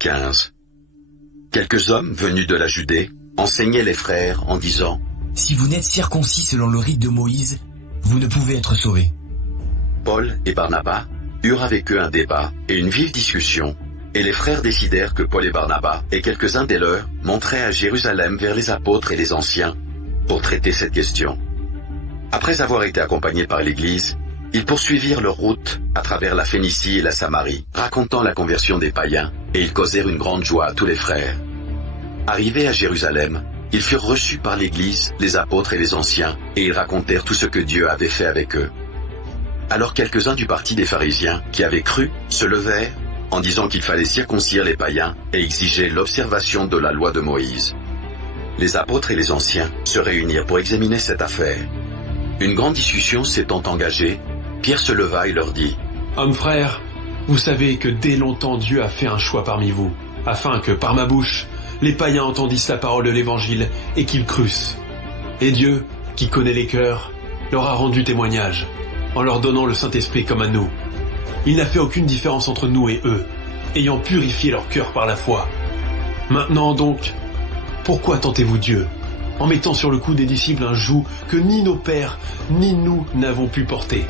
15. Quelques hommes venus de la Judée enseignaient les frères en disant : Si vous n'êtes circoncis selon le rite de Moïse, vous ne pouvez être sauvés. Paul et Barnabas eurent avec eux un débat et une vive discussion, et les frères décidèrent que Paul et Barnabas et quelques-uns des leurs monteraient à Jérusalem vers les apôtres et les anciens pour traiter cette question. Après avoir été accompagnés par l'Église, ils poursuivirent leur route à travers la Phénicie et la Samarie, racontant la conversion des païens, et ils causèrent une grande joie à tous les frères. Arrivés à Jérusalem, ils furent reçus par l'Église, les apôtres et les anciens, et ils racontèrent tout ce que Dieu avait fait avec eux. Alors quelques-uns du parti des pharisiens, qui avaient cru, se levèrent, en disant qu'il fallait circoncire les païens et exiger l'observation de la loi de Moïse. Les apôtres et les anciens se réunirent pour examiner cette affaire. Une grande discussion s'étant engagée, Pierre se leva et leur dit : Hommes frères, vous savez que dès longtemps Dieu a fait un choix parmi vous, afin que par ma bouche, les païens entendissent la parole de l'Évangile et qu'ils crussent. Et Dieu, qui connaît les cœurs, leur a rendu témoignage, en leur donnant le Saint-Esprit comme à nous. Il n'a fait aucune différence entre nous et eux, ayant purifié leur cœur par la foi. Maintenant donc, pourquoi tentez-vous Dieu, en mettant sur le cou des disciples un joug que ni nos pères, ni nous n'avons pu porter?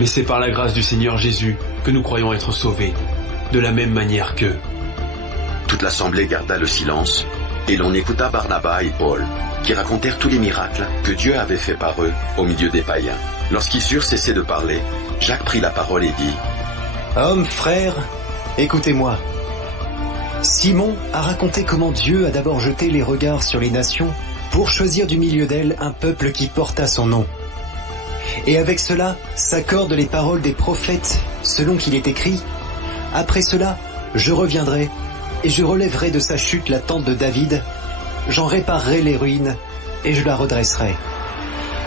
Mais c'est par la grâce du Seigneur Jésus que nous croyons être sauvés, de la même manière qu'eux. Toute l'assemblée garda le silence, et l'on écouta Barnabas et Paul, qui racontèrent tous les miracles que Dieu avait fait par eux au milieu des païens. Lorsqu'ils eurent cessé de parler, Jacques prit la parole et dit : Hommes, frères, écoutez-moi. Simon a raconté comment Dieu a d'abord jeté les regards sur les nations pour choisir du milieu d'elles un peuple qui porta son nom. Et avec cela s'accordent les paroles des prophètes, selon qu'il est écrit : Après cela, je reviendrai, et je relèverai de sa chute la tente de David, j'en réparerai les ruines, et je la redresserai,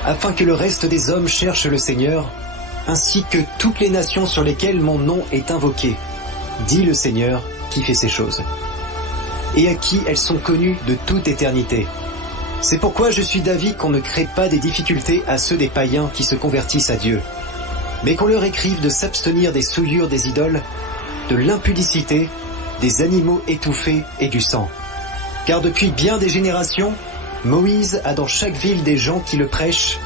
afin que le reste des hommes cherche le Seigneur, ainsi que toutes les nations sur lesquelles mon nom est invoqué, dit le Seigneur qui fait ces choses, et à qui elles sont connues de toute éternité. C'est pourquoi je suis d'avis qu'on ne crée pas des difficultés à ceux des païens qui se convertissent à Dieu, mais qu'on leur écrive de s'abstenir des souillures des idoles, de l'impudicité, des animaux étouffés et du sang. Car depuis bien des générations, Moïse a dans chaque ville des gens qui le prêchent,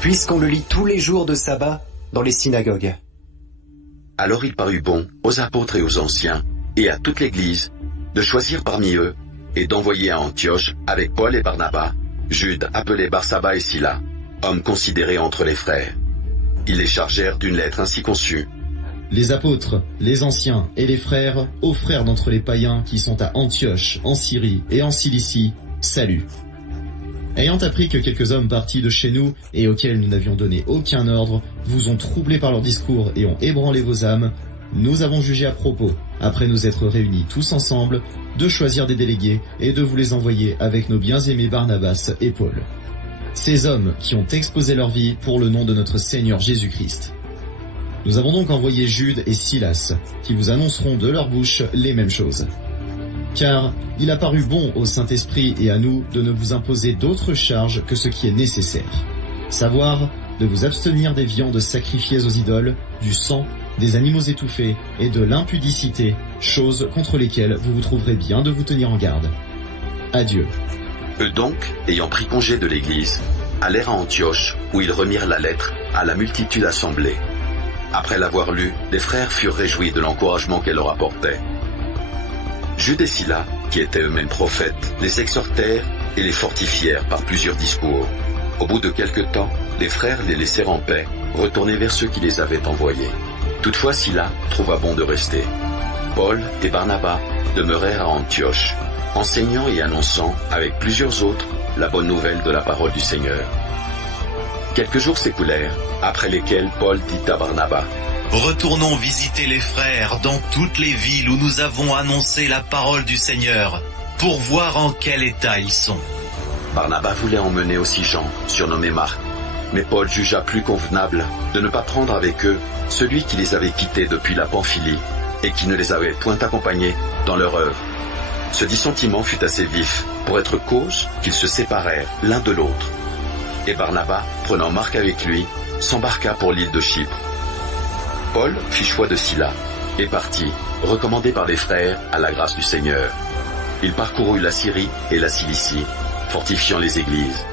puisqu'on le lit tous les jours de sabbat dans les synagogues. Alors il parut bon aux apôtres et aux anciens, et à toute l'Église, de choisir parmi eux, et d'envoyer à Antioche, avec Paul et Barnabas, Jude appelé Barsabas et Sila, hommes considérés entre les frères. Ils les chargèrent d'une lettre ainsi conçue. Les apôtres, les anciens et les frères, aux frères d'entre les païens qui sont à Antioche, en Syrie et en Cilicie, salut. Ayant appris que quelques hommes partis de chez nous et auxquels nous n'avions donné aucun ordre vous ont troublés par leur discours et ont ébranlé vos âmes, nous avons jugé à propos, après nous être réunis tous ensemble, de choisir des délégués et de vous les envoyer avec nos bien-aimés Barnabas et Paul. Ces hommes qui ont exposé leur vie pour le nom de notre Seigneur Jésus-Christ. Nous avons donc envoyé Jude et Silas, qui vous annonceront de leur bouche les mêmes choses. Car il a paru bon au Saint-Esprit et à nous de ne vous imposer d'autres charges que ce qui est nécessaire, savoir de vous abstenir des viandes sacrifiées aux idoles, du sang, des animaux étouffés et de l'impudicité, choses contre lesquelles vous vous trouverez bien de vous tenir en garde. Adieu. Eux donc, ayant pris congé de l'Église, allèrent à Antioche, où ils remirent la lettre à la multitude assemblée. Après l'avoir lue, les frères furent réjouis de l'encouragement qu'elle leur apportait. Jude et Sila, qui étaient eux-mêmes prophètes, les exhortèrent et les fortifièrent par plusieurs discours. Au bout de quelque temps, les frères les laissèrent en paix, retournés vers ceux qui les avaient envoyés. Toutefois Sila trouva bon de rester. Paul et Barnabas demeurèrent à Antioche, enseignant et annonçant, avec plusieurs autres, la bonne nouvelle de la parole du Seigneur. Quelques jours s'écoulèrent, après lesquels Paul dit à Barnabas : Retournons visiter les frères dans toutes les villes où nous avons annoncé la parole du Seigneur, pour voir en quel état ils sont. Barnabas voulait emmener aussi Jean, surnommé Marc, mais Paul jugea plus convenable de ne pas prendre avec eux celui qui les avait quittés depuis la Pamphylie et qui ne les avait point accompagnés dans leur œuvre. Ce dissentiment fut assez vif pour être cause qu'ils se séparèrent l'un de l'autre. Et Barnabas, prenant Marc avec lui, s'embarqua pour l'île de Chypre. Paul fit choix de Sila et partit, recommandé par les frères, à la grâce du Seigneur. Il parcourut la Syrie et la Cilicie, fortifiant les églises.